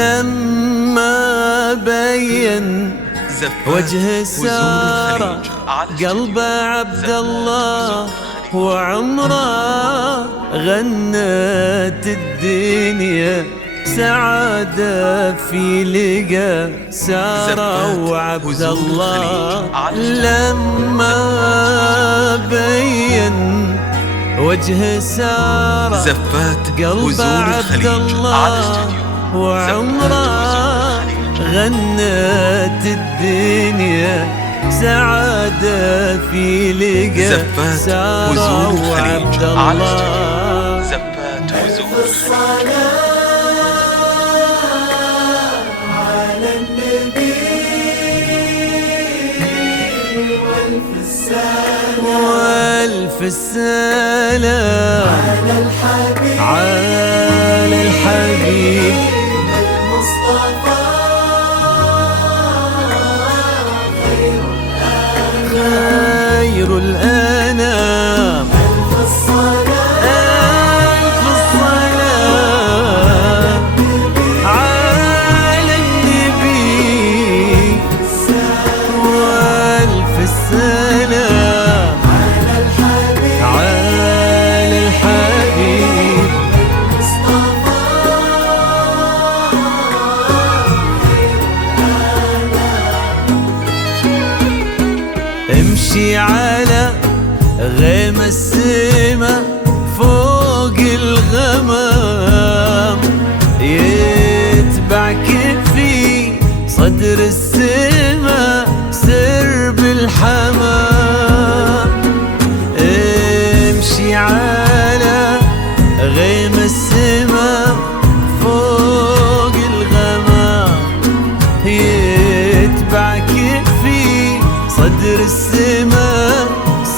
لما بين وجه سارة قلبه عبد الله وعمره غنت الدنيا سعادة في لقى سارة وعبد الله. لما بين وجه سارة قلبه عبد الله وعمره غنت الدنيا سعادة في لقى سارة وعبد الله. زفات وزور الخليج على النبي والف السلام على الحبيب المصطفى خير الأنام. ألف الصلاة على النبي والف السلام على الحبيب المصطفى امشي على غيم السما فوق الغمام يتبعك في صدر السما سرب الحمام. امشي على غيم السما فوق الغمام يتبعك في صدر السما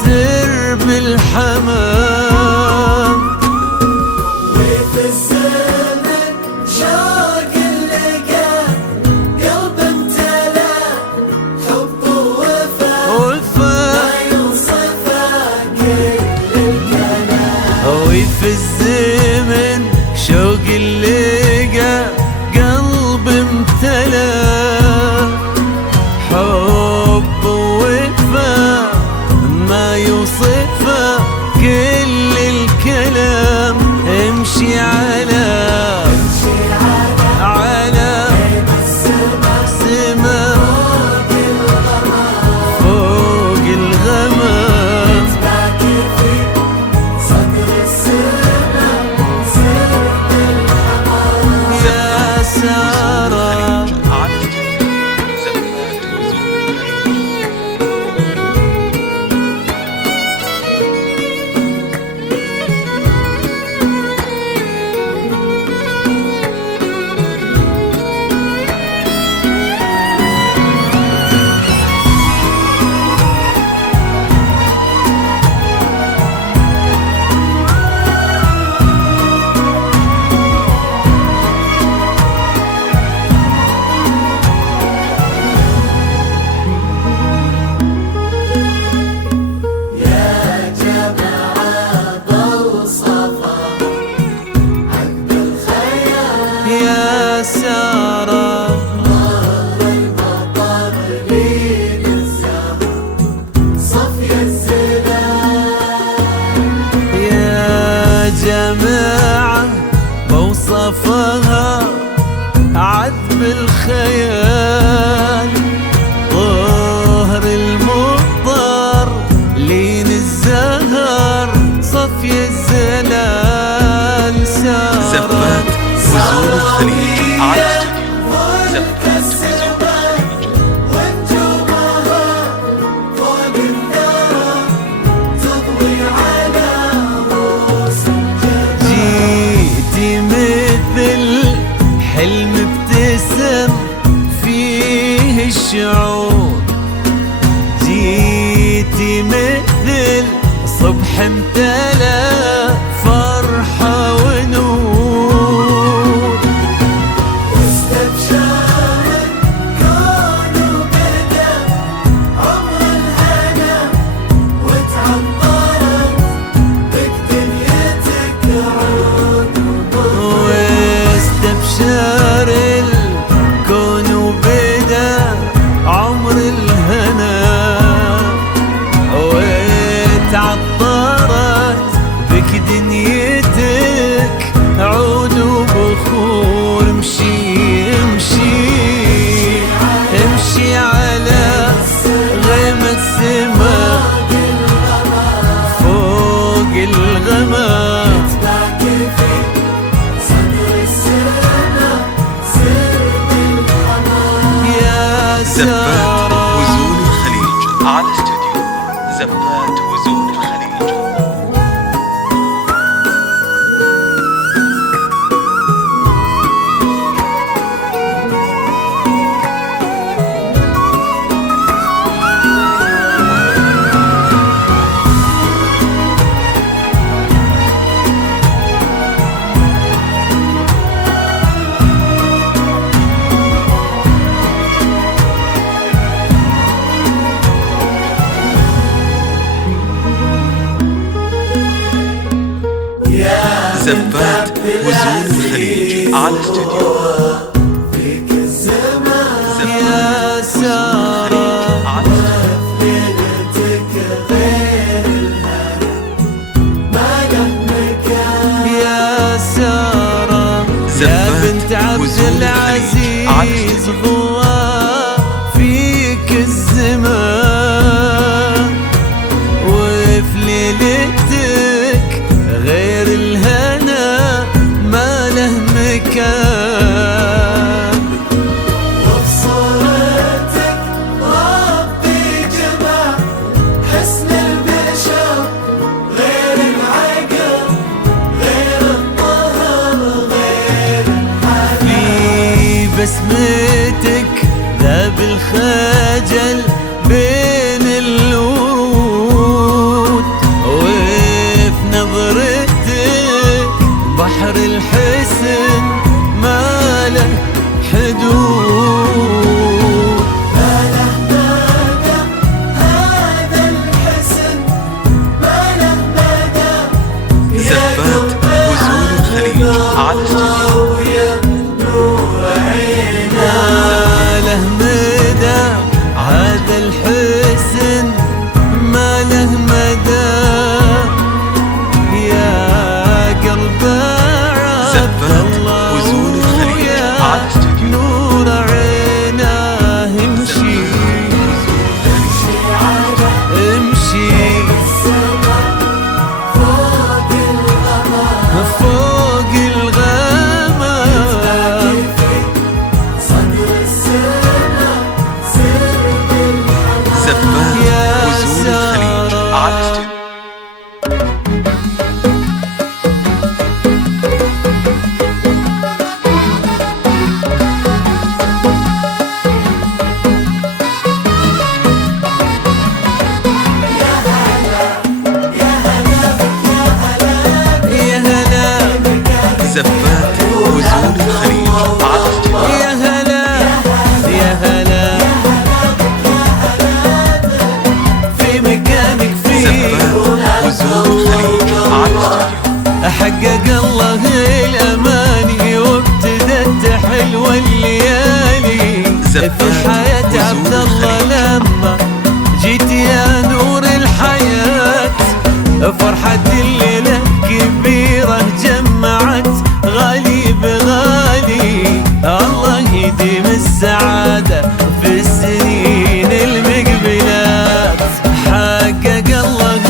سرب الحمام. وفي الزمن شوق اللقا قلب امتلا حب ووفا ما يوصفه كل الكلام. وفي الزمن شوق اللقا قلب امتلا حب ووفا ما يوصفه كل الكلام. امشي على سما فوق الغمام يا سارة يا سارة المطر لين الزهر صفي الزلال. يا جماعة بوصفها عذب الخيال طهر المطر لين الزهر صفي الزلال. زفات وزور الخليج على زفات وزور الخليج. جيتي مثل حلم ابتسم فيه الشعور جيتي مثل صبح امتلأ فرحة ونور زفات وزون الخليج على استوديو زفات وزون الخليج. زفات وزون الخليج على استوديو فيك الزمان يا سارة ليلتك غير الهنا ما له مكان. يا سارة يا زفات بنت عبد وزون الخليج على العزيز استوديو. غوا فيك الزمان وفي ليلتك غير الهنا ما له مكان. وبصورتك ربي جمع حسن البشر غير العقل غير الطهر غير في بسمتك ذاب الخجل بين الورود وفي نظرتك بحر الحسن ما له حدود. ما له مدى هذا الحسن ما له مدى. زفات وزون الخليج على استوديو ويا نور عينك ما له مدى هذا الحسن ما له مدى. يا قلب عبد زفات الله وزون الخليج ويا على استوديو. نور عيناه امشي امشي فوق الغمام فوق الغمام. صدر السماء سر بالحنان. زفات يا وزون الخليج سارة على استوديو. يا هلا زفات وزون الخليج على استوديو. يا هلا يا هلا في مكانك في زفات وزون الخليج على استوديو. حقق الله الاماني وابتدت حلوه الليالي زفات في حياة وزون عبد الله الخليج. لما جيت يا نور الحياة فرحة الليلة كبيرة جمعت غالي بغالي. الله يديم السعادة في السنين المقبلات. حقق الله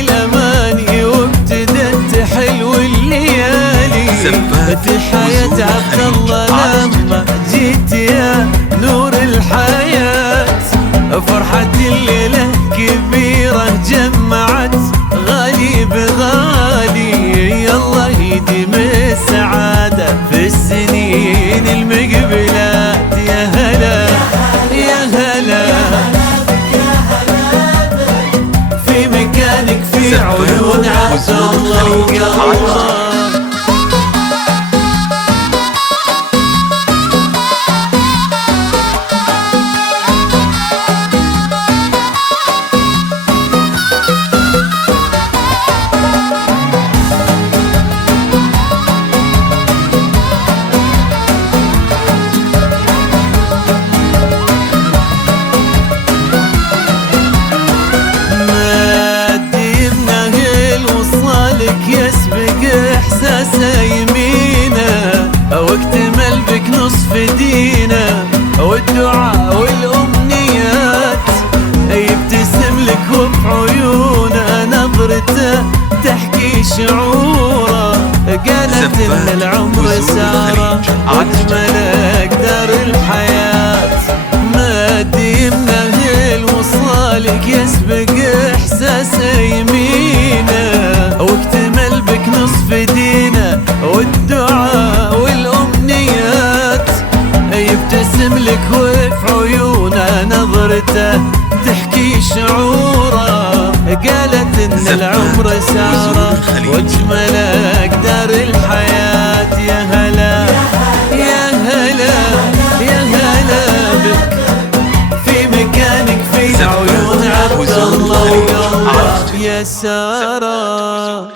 الأماني وابتدت حلو الليالي زفات في حياة وزون عبد الخليج الله على لما جيت يا نور الحياة. فرحة الليلة كبيرة جمعت غالي بغالي. الله يديم السعادة في السنين المقبلات. يا هلا يا هلا في مكانك في زفات عيون عبد وزون الله الخليج على وقلبه. اساسه يمينه واكتمل بك نصف دينه والدعاء والامنيات يبتسم لك وفي عيونه نظرته تحكي شعوره. قالت ان العمر ساره واكملك دار الحياه. ما يا سارة.